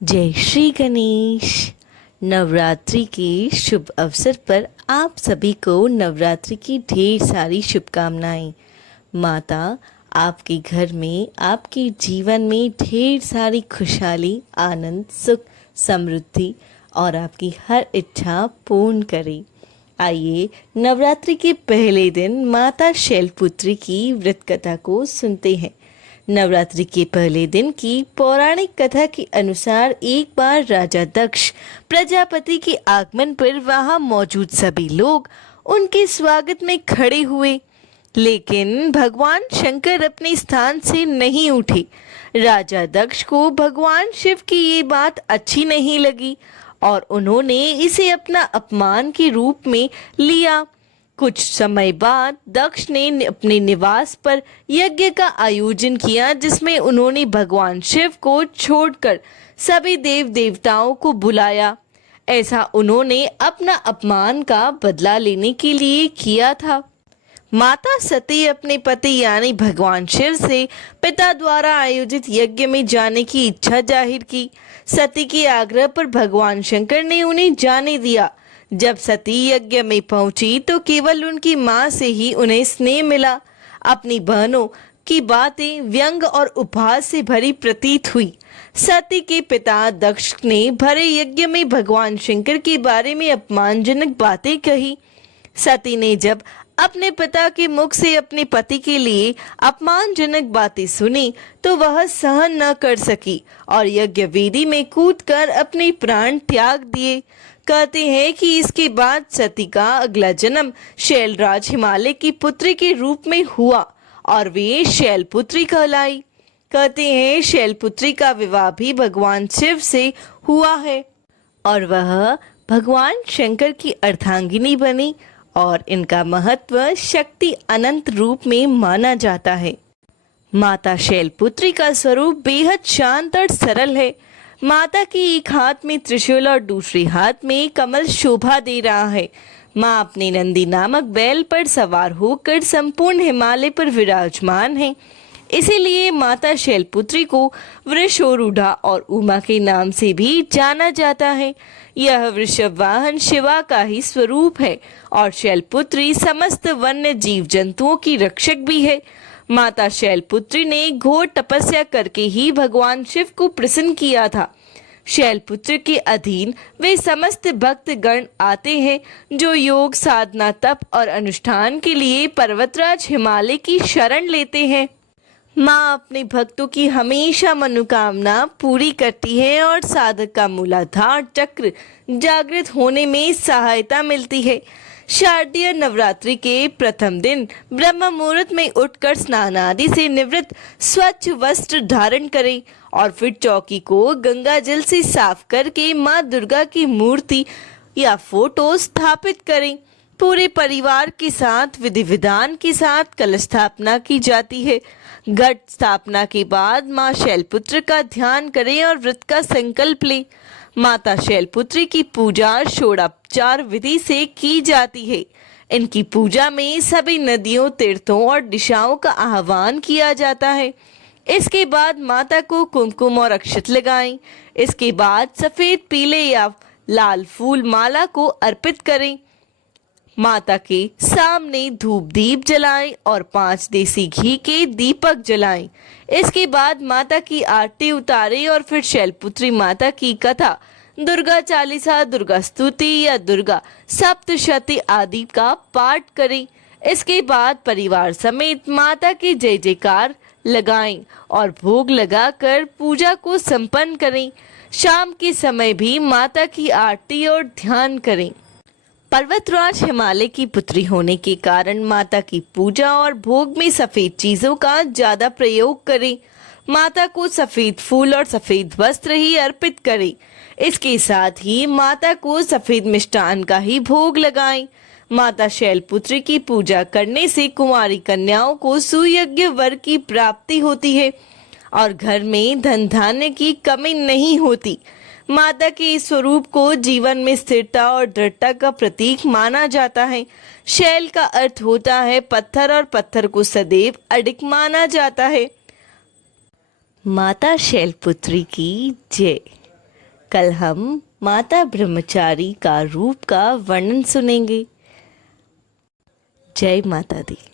जय श्री गणेश। नवरात्रि के शुभ अवसर पर आप सभी को नवरात्रि की ढेर सारी शुभकामनाएं। माता आपके घर में, आपके जीवन में ढेर सारी खुशहाली, आनंद, सुख, समृद्धि और आपकी हर इच्छा पूर्ण करे। आइए नवरात्रि के पहले दिन माता शैलपुत्री की व्रत कथा को सुनते हैं। नवरात्रि के पहले दिन की पौराणिक कथा के अनुसार एक बार राजा दक्ष प्रजापति के आगमन पर वहां मौजूद सभी लोग उनके स्वागत में खड़े हुए, लेकिन भगवान शंकर अपने स्थान से नहीं उठे। राजा दक्ष को भगवान शिव की ये बात अच्छी नहीं लगी और उन्होंने इसे अपना अपमान के रूप में लिया। कुछ समय बाद दक्ष ने अपने निवास पर यज्ञ का आयोजन किया, जिसमें उन्होंने भगवान शिव को छोड़कर सभी देव देवताओं को बुलाया। ऐसा उन्होंने अपना अपमान का बदला लेने के लिए किया था। माता सती अपने पति यानी भगवान शिव से पिता द्वारा आयोजित यज्ञ में जाने की इच्छा जाहिर की। सती के आग्रह पर भगवान शंकर ने उन्हें जाने दिया। जब सती यज्ञ में पहुंची तो केवल उनकी मां से ही उन्हें स्नेह मिला। अपनी बहनों की बातें व्यंग और उपहास से भरी प्रतीत हुई। सती के पिता दक्ष ने भरे यज्ञ में भगवान शंकर के बारे में अपमानजनक बातें कही। सती ने जब अपने पिता के मुख से अपने पति के लिए अपमानजनक बातें सुनी तो वह सहन न कर सकी और यज्ञ वेदी में कूदकर अपने प्राण त्याग दिए। कहते हैं कि इसके बाद सती का अगला जन्म शैलराज हिमालय की पुत्री के रूप में हुआ और वे शैलपुत्री कहलाई। कहते हैं शैलपुत्री का विवाह भी भगवान शिव से हुआ है और वह भगवान शंकर की अर्धांगिनी बनी और इनका महत्व शक्ति अनंत रूप में माना जाता है। माता शैलपुत्री का स्वरूप बेहद शांत और सरल है। माता की एक हाथ में त्रिशूल और दूसरे हाथ में कमल शोभा दे रहा है। माँ अपने नंदी नामक बैल पर सवार होकर संपूर्ण हिमालय पर विराजमान है। इसीलिए माता शैलपुत्री को वृषोरूढ़ा और उमा के नाम से भी जाना जाता है। यह वृषभ वाहन शिवा का ही स्वरूप है और शैलपुत्री समस्त वन्य जीव जंतुओं की रक्षक भी है। माता शैलपुत्री ने घोर तपस्या करके ही भगवान शिव को प्रसन्न किया था। शैलपुत्री के अधीन वे समस्त भक्त गण आते हैं जो योग, साधना, तप और अनुष्ठान के लिए पर्वतराज हिमालय की शरण लेते हैं। माँ अपने भक्तों की हमेशा मनोकामना पूरी करती है और साधक का मूलाधार चक्र जागृत होने में सहायता मिलती है। शारदीय नवरात्रि के प्रथम दिन ब्रह्म मुहूर्त में उठकर स्नान आदि से निवृत्त स्वच्छ वस्त्र धारण करें और फिर चौकी को गंगा जल से साफ करके माँ दुर्गा की मूर्ति या फोटो स्थापित करें। पूरे परिवार के साथ विधि विधान के साथ कलश स्थापना की जाती है। घट स्थापना के बाद माँ शैलपुत्र का ध्यान करें और व्रत का संकल्प लें। माता शैलपुत्री की पूजा षोडोपचार विधि से की जाती है। इनकी पूजा में सभी नदियों, तीर्थों और दिशाओं का आह्वान किया जाता है। इसके बाद माता को कुमकुम और अक्षत लगाएं। इसके बाद सफेद, पीले या लाल फूल माला को अर्पित करें। माता के सामने धूप दीप जलाएं और 5 देसी घी के दीपक जलाएं। इसके बाद माता की आरती उतारें और फिर शैलपुत्री माता की कथा, दुर्गा चालीसा, दुर्गा स्तुति या दुर्गा सप्तशती आदि का पाठ करें। इसके बाद परिवार समेत माता की जय जयकार लगाएं और भोग लगाकर पूजा को संपन्न करें। शाम के समय भी माता की आरती और ध्यान करें। पर्वतराज हिमालय की पुत्री होने के कारण माता की पूजा और भोग में सफेद चीजों का ज्यादा प्रयोग करें। माता को सफेद फूल और सफेद वस्त्र ही अर्पित करें। इसके साथ ही माता को सफेद मिष्टान का ही भोग लगाएं। माता शैलपुत्री की पूजा करने से कुंवारी कन्याओं को सुयज्ञ वर की प्राप्ति होती है और घर में धन धान्य की कमी नहीं होती। माता के इस स्वरूप को जीवन में स्थिरता और दृढ़ता का प्रतीक माना जाता है। शैल का अर्थ होता है पत्थर और पत्थर को सदैव अडिग माना जाता है। माता शैलपुत्री की जय। कल हम माता ब्रह्मचारी का रूप का वर्णन सुनेंगे। जय माता दी।